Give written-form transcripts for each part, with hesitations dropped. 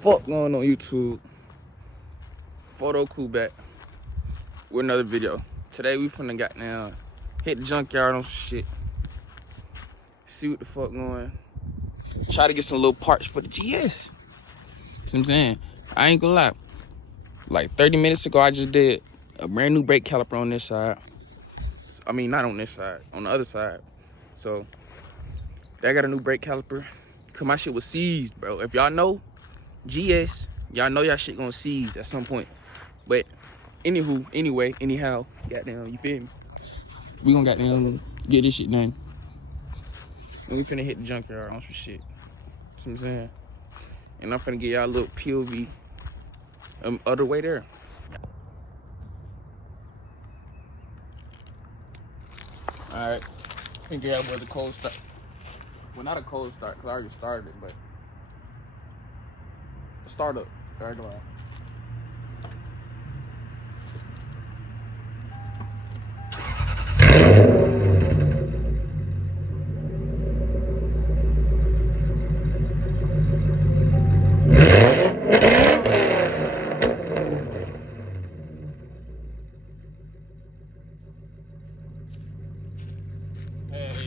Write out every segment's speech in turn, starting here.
Fuck going on YouTube? Photo Cool back with another video. Today we finna goddamn hit the junkyard on some shit. See what the fuck going. Try to get some little parts for the GS. See what I'm saying? I ain't gonna lie. Like 30 minutes ago, I just did a brand new brake caliper on this side. I mean, not on this side, on the other side. So, I got a new brake caliper. Cause my shit was seized, bro. If y'all know, GS, y'all know y'all shit gonna seize at some point. But, anyhow, goddamn, you feel me? We gonna goddamn get this shit done. And we finna hit the junkyard on some shit. See what I'm saying? And I'm finna get y'all a little POV other way there. Alright, finna get y'all with a cold start. Well, not a cold start, because I already started it, but a startup. Alright, go on.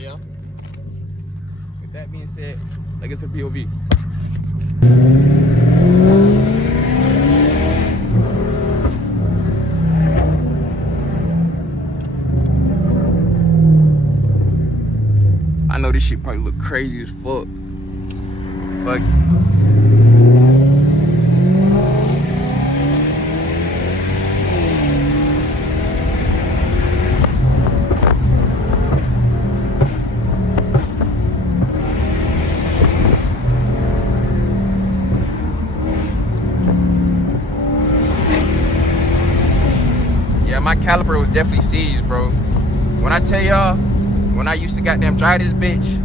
Yeah. With that being said, let's get to the POV. I know this shit probably look crazy as fuck. Fuck it. Yeah, my caliper was definitely seized, bro. When I tell y'all, when I used to goddamn drive this bitch,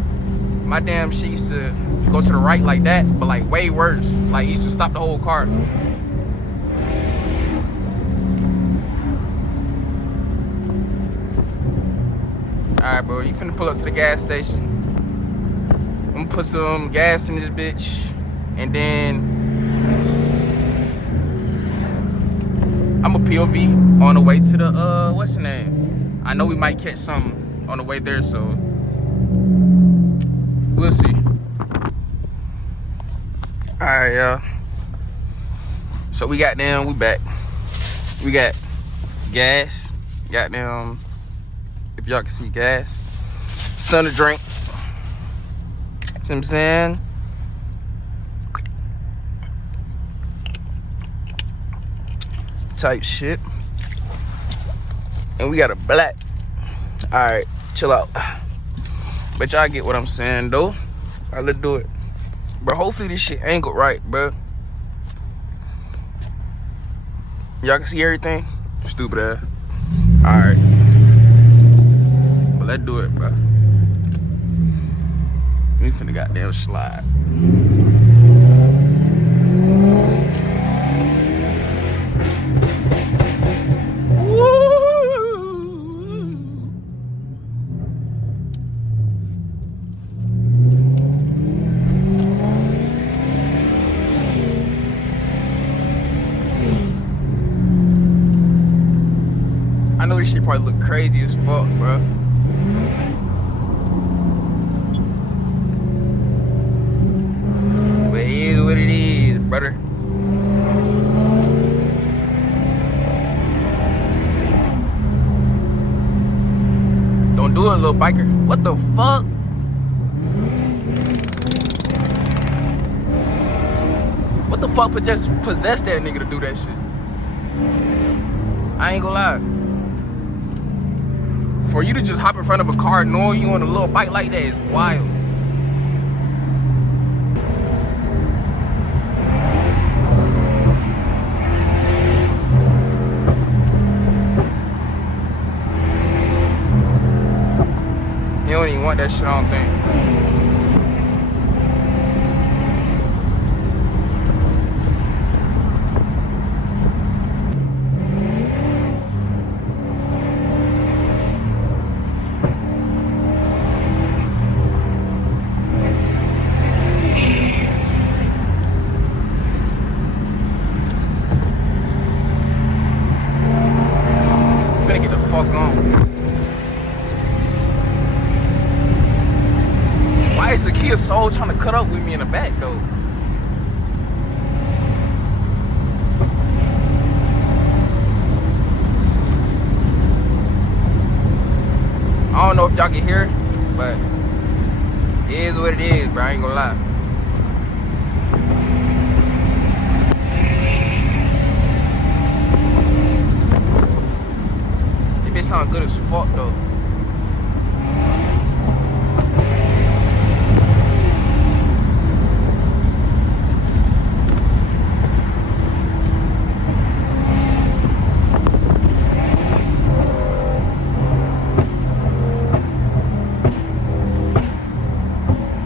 my damn shit used to go to the right like that, but like way worse. Like it used to stop the whole car. Alright, bro, you finna pull up to the gas station. I'm gonna put some gas in this bitch, and then I'm a POV on the way to the, what's the name? I know we might catch something on the way there, so we'll see. Alright, y'all. So we got them, we back. We got gas. Got them, if y'all can see gas. Something to drink. See what I'm saying? Type shit. And we got a black. Alright, chill out. But y'all get what I'm saying though. Alright, let's do it. Bro, hopefully this shit angled right, bro. Y'all can see everything? Stupid ass. Alright. But let's do it, bro. We finna goddamn slide. I know this shit probably look crazy as fuck, bro. But it is what it is, brother. Don't do it, little biker. What the fuck? What the fuck possessed that nigga to do that shit? I ain't gonna lie. For you to just hop in front of a car knowing you on a little bike like that is wild. You don't even want that shit, I don't think. in the back though. I don't know if y'all can hear it, but it is what it is, bro. I ain't gonna lie. It bitch sound good as fuck though.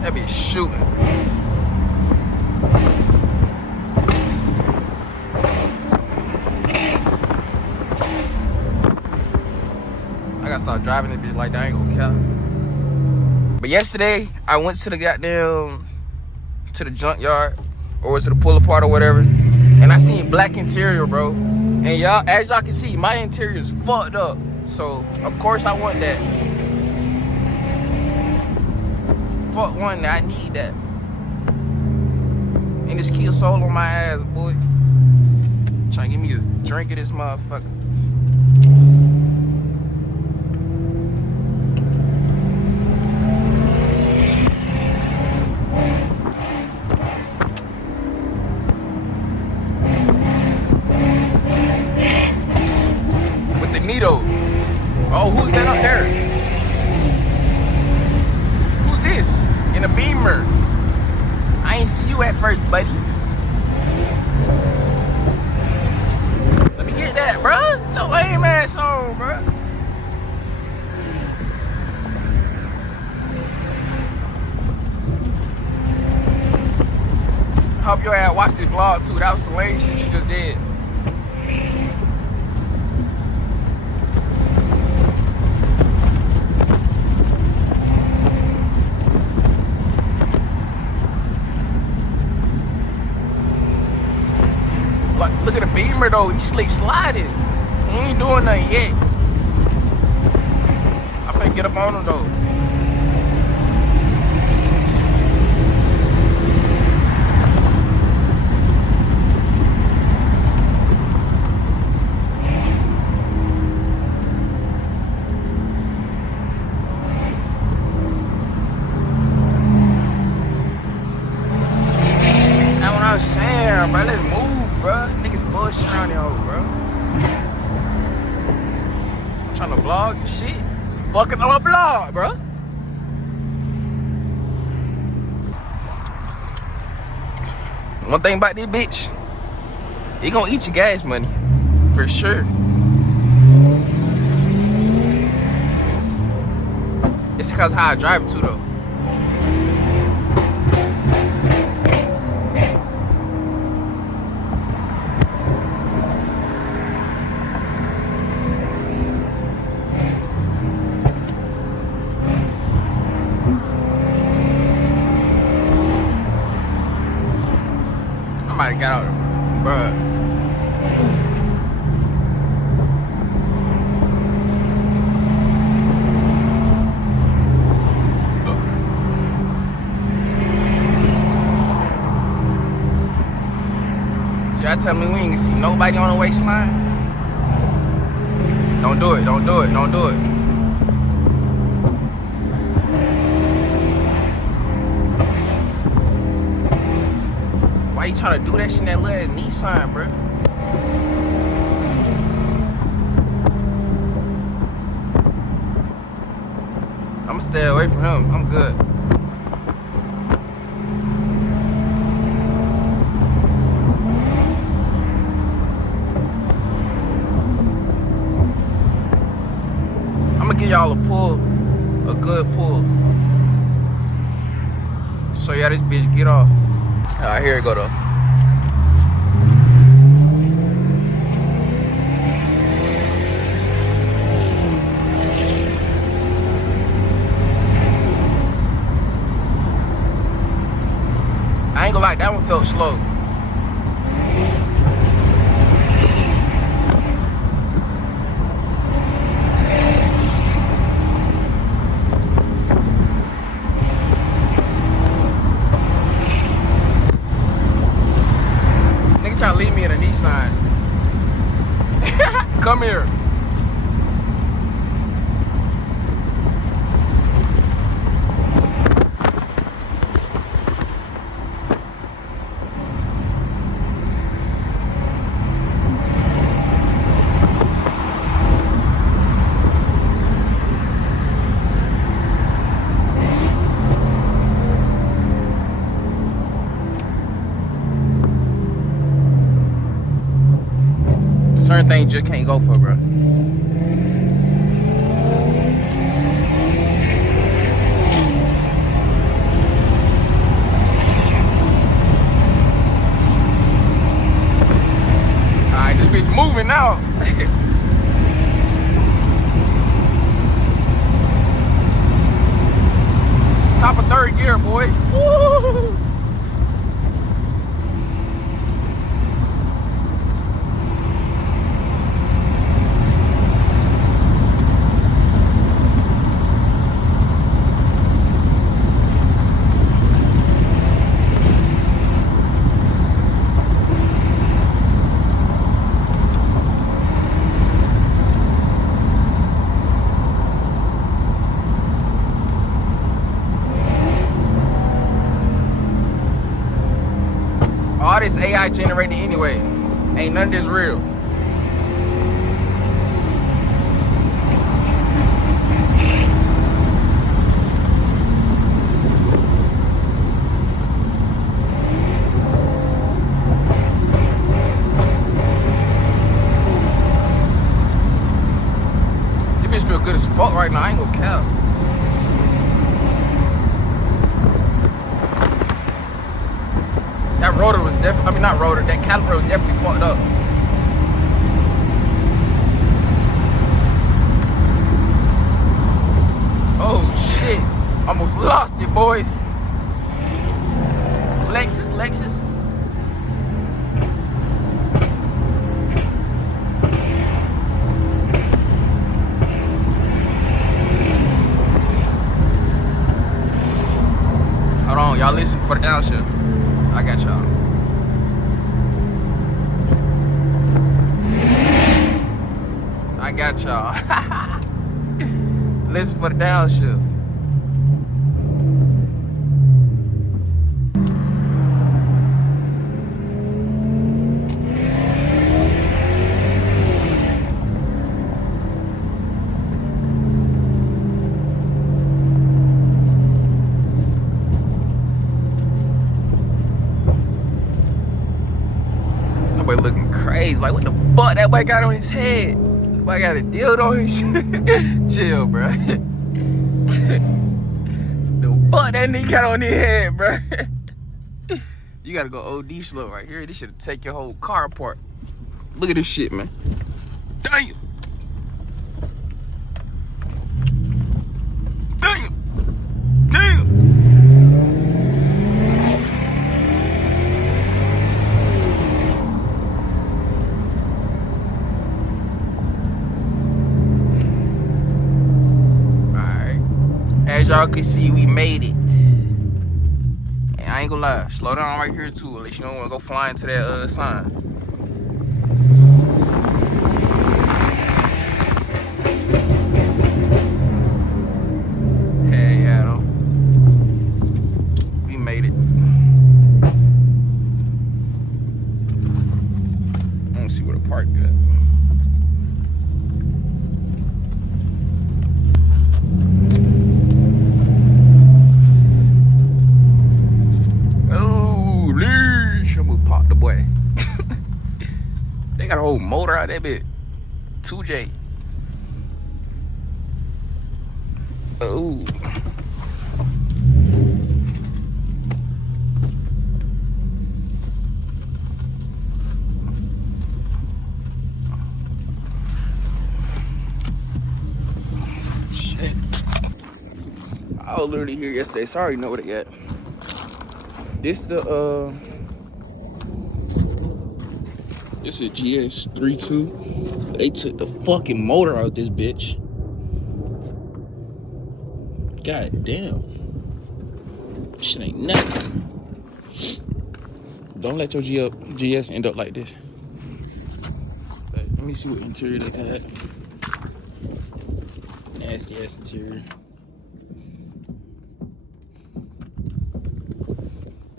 That bitch shooting. I gotta start driving this bitch like that. I ain't gonna count. But yesterday, I went to the goddamn, to the junkyard, or to the pull apart or whatever, and I seen black interior, bro. And y'all, as y'all can see, my interior is fucked up. So, of course I want that. Fuck one that, I need that. And this kill soul on my ass, boy. Trying to give me a drink of this motherfucker. With the Nito. Oh, who's that up there? Who's this? In a Beamer. I ain't see you at first, buddy. Let me get that, bruh. Get your lame ass on, bruh. Hope your ass watched this vlog too. That was some lame shit you just did. Look at the Beamer though, he slick sliding. He ain't doing nothing yet. I'm finna get up on him though. That's what I was saying, bro. Let's move, bro. Niggas bullshit around here, bro. I'm trying to vlog this shit. Fucking on a vlog, bro. One thing about this bitch, it gonna eat your gas money. For sure. It's because how I drive it too though. I might have got out, bruh. So y'all tell me we ain't see nobody on the waistline? Don't do it, don't do it, don't do it. Why you trying to do that shit in that little Nissan, bro? I'ma stay away from him. I'm good. I'ma give y'all a pull, a good pull. So y'all this bitch get off. Alright, here it go though. I ain't gonna lie, that one felt slow. trying to leave me in a Nissan. Come here. Certain things you just can't go for, bro. Alright, this bitch moving now. Top of third gear, boy. Woo! All this AI generated anyway. Ain't none of this real. This bitch feel good as fuck right now. I ain't gonna cap. That rotor was definitely, I mean not rotor, that caliper was definitely fucked up. Oh shit, almost lost it, boys. LEXUS. Hold on, y'all listen for the downshift. I got y'all. I got y'all. Listen for the downshift. Boy looking crazy. Like, what the fuck that boy got on his head? That boy got a dildo on his shit. Chill, bro. The fuck that nigga got on his head, bro. You gotta go OD slow right here. This should take your whole car apart. Look at this shit, man. Damn. Damn. As y'all can see, we made it. And I ain't gonna lie, slow down right here too, unless you don't wanna go flying into that sign. Hey, yeah, though. We made it. I don't see where the park at. Pop the boy. They got a whole motor out that bit. 2J. Oh. Shit. I was literally here yesterday, so I already know what they got. This is a GS430. They took the fucking motor out this bitch. God damn. Shit ain't nothing. Don't let your GS end up like this. But let me see what interior they had. Nasty ass interior.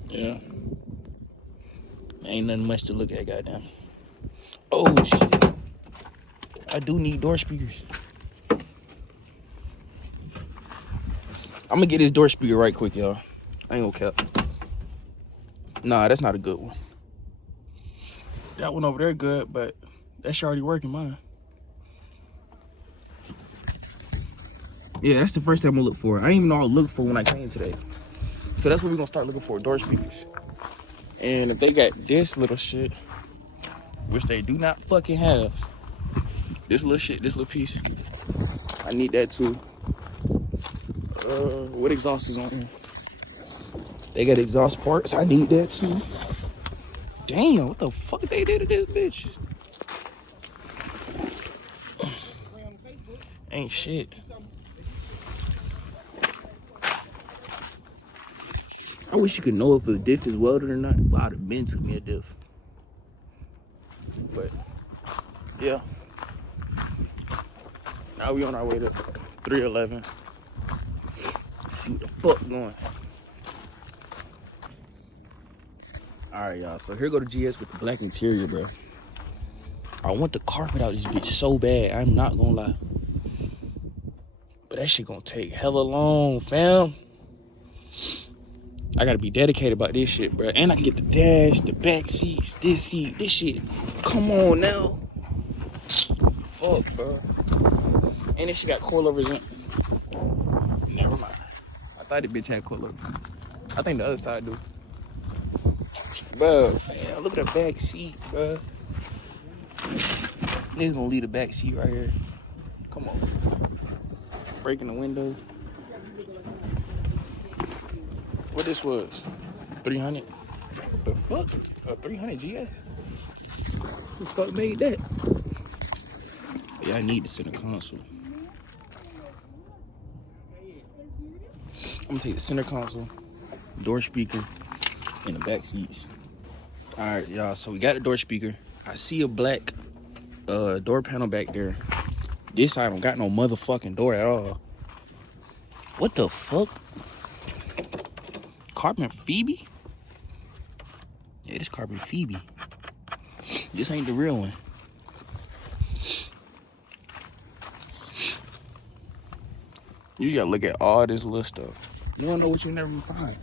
Yeah. Ain't nothing much to look at, goddamn. Oh shit. I do need door speakers. I'm gonna get this door speaker right quick, y'all. I ain't gonna cap. Nah, that's not a good one. That one over there good, but that's already working mine. Yeah, that's the first thing I'm gonna look for. I didn't even know I would look for when I came today. So that's what we're gonna start looking for, door speakers. And if they got this little shit, which they do not fucking have, this little shit, this little piece, I need that too. What exhaust is on here? They got exhaust parts, I need that too. Damn, what the fuck they did to this bitch? Ain't shit. I wish you could know if a diff is welded or not. Well, I'd have been to me a diff. But, yeah. Now we on our way to 311. See what the fuck going. Alright, y'all. So here go the GS with the black interior, bro. I want the carpet out this bitch so bad. I'm not gonna lie. But that shit gonna take hella long, fam. I gotta be dedicated about this shit, bro. And I can get the dash, the back seats, this seat, this shit. Come on now. Fuck, bro. And this shit got coilovers in. Never mind. I thought the bitch had coilovers. I think the other side do. Bro, man, look at the back seat, bro. Niggas gonna leave the back seat right here. Come on. Breaking the window. What this was? 300? The fuck? A 300 GS? Who the fuck made that? Yeah, I need the center console. I'm gonna take the center console, door speaker, and the back seats. All right, y'all, so we got the door speaker. I see a black door panel back there. This side don't got no motherfucking door at all. What the fuck? Carbon Phoebe? Yeah, this Carbon Phoebe. This ain't the real one. You gotta look at all this little stuff. You don't know what you never find.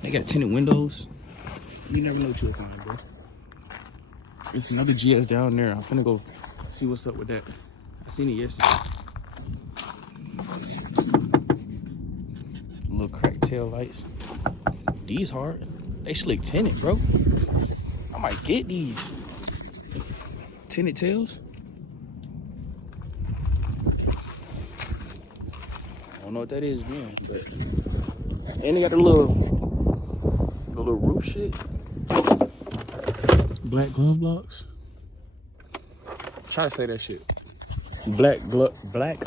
They got tinted windows. You never know what you'll find, bro. It's another GS down there. I'm finna go see what's up with that. I seen it yesterday. Little cracked tail lights. These hard. They slick tinted, bro. I might get these. Tinted tails. I don't know what that is again, but and they got the little roof shit. Black glove blocks. Try to say that shit. Black glove block.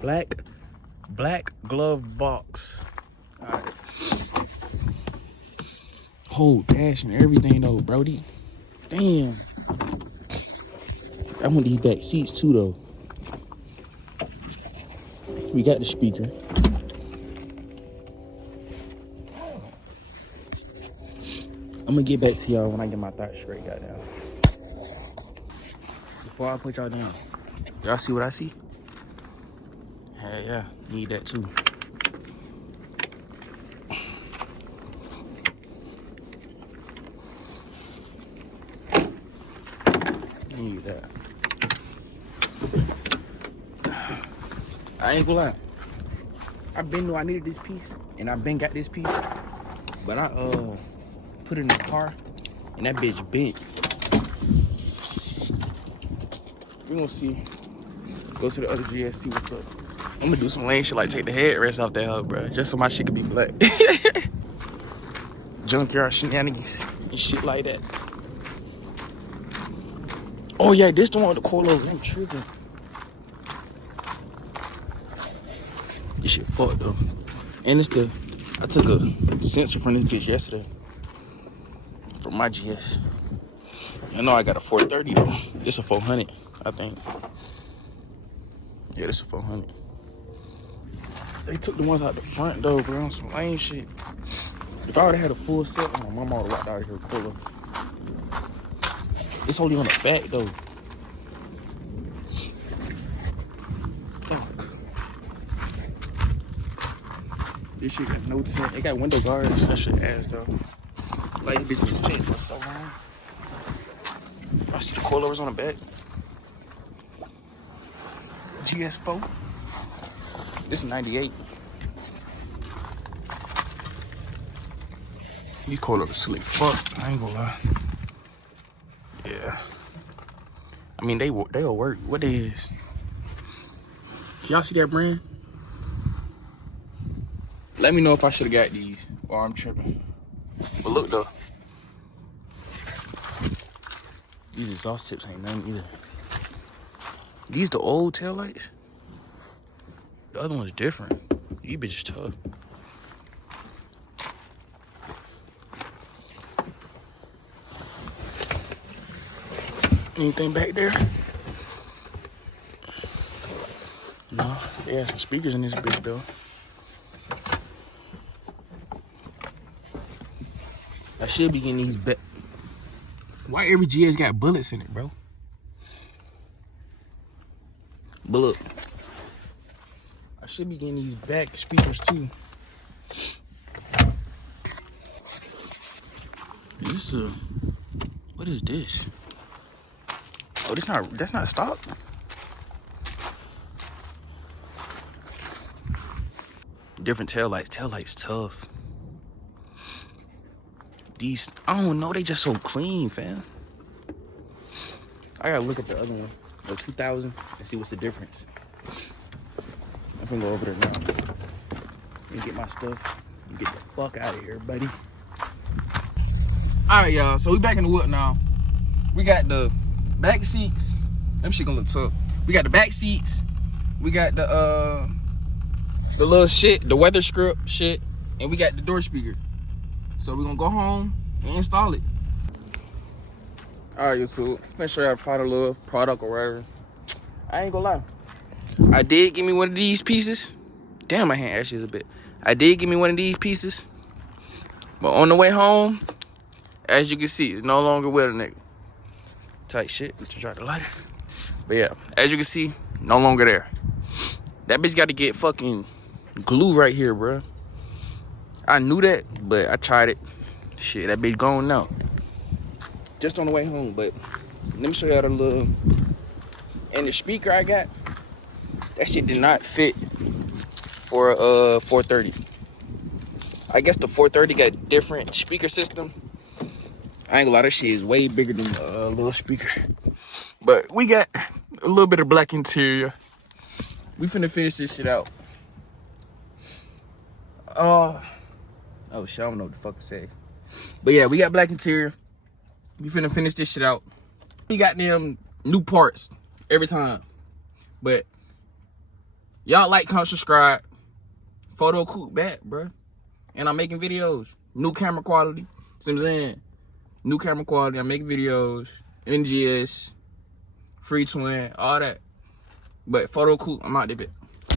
Black glove box. Alright. Whole dash and everything though, Brody. Damn. I want these back seats too though. We got the speaker. I'm gonna get back to y'all when I get my thoughts straight, goddamn. Before I put y'all down, y'all see what I see? Hell yeah, need that too. Need that. I ain't gonna lie. I been knew I needed this piece, and I been got this piece, but I put it in the car, and that bitch bent. We gonna see. Go to the other GS, see what's up. I'm gonna do some lame shit like take the headrest off that hoe, bro, just so my shit can be black. Junkyard shenanigans and shit like that. Oh yeah, this the one with the coilovers. I'm tripping. This shit fucked though. And it's I took a sensor from this bitch yesterday. for my GS. I know I got a 430 though. This a 400, I think. Yeah, this a 400. They took the ones out the front though, bro. On some lame shit. If I already had a full set, my mama would have walked out of here cooler. It's only on the back though. Fuck. This shit got no tint. It got window guards. That shit ass though. Like this bitch been sitting for so long. I see the coilovers on the back. GS4. This is 98. These coilovers slick fuck. I ain't gonna lie. Yeah. I mean, they'll work. What they is? Y'all see that brand? Let me know if I should have got these or I'm tripping. But look though. These exhaust tips ain't nothing either. These the old taillights? The other one's different. These bitches tough. Anything back there? No, they have some speakers in this bitch though. I should be getting these back. Why every GS got bullets in it, bro? But look, I should be getting these back speakers too. Is this a, what is this? Oh, that's not stock. Different taillights. Taillights tough. These, I don't know, they just so clean, fam. I gotta look at the other one, the 2000, and see what's the difference. I'm finna go over there now. Let me get my stuff and get the fuck out of here, buddy. All right, y'all, so we back in the whip now. We got the back seats. Them shit gonna look tough. We got the back seats. We got the little shit, the weather strip shit, and we got the door speaker. So we're gonna go home and install it. All right, YouTube, finna show you how to find a little product or whatever. I ain't gonna lie. I did give me one of these pieces. Damn, my hand actually is a bit. I did give me one of these pieces. But on the way home, as you can see, it's no longer with a nigga. Tight shit, let's try the lighter. But yeah, as you can see, no longer there. That bitch got to get fucking glue right here, bro. I knew that, but I tried it. Shit, that bitch gone now. Just on the way home, but let me show you how the little, and the speaker I got, that shit did not fit for a 430. I guess the 430 got different speaker system. I ain't gonna lie, that shit is way bigger than a little speaker. But we got a little bit of black interior. We finna finish this shit out. Oh shit, I don't know what the fuck to say. But yeah, we got black interior. We finna finish this shit out. We got them new parts every time. But y'all like, comment, subscribe. Photo coupe back, bro. And I'm making videos. New camera quality. See what I'm saying? New camera quality. I'm making videos. NGS. Free twin. All that. But photo coupe, I'm out there, bit.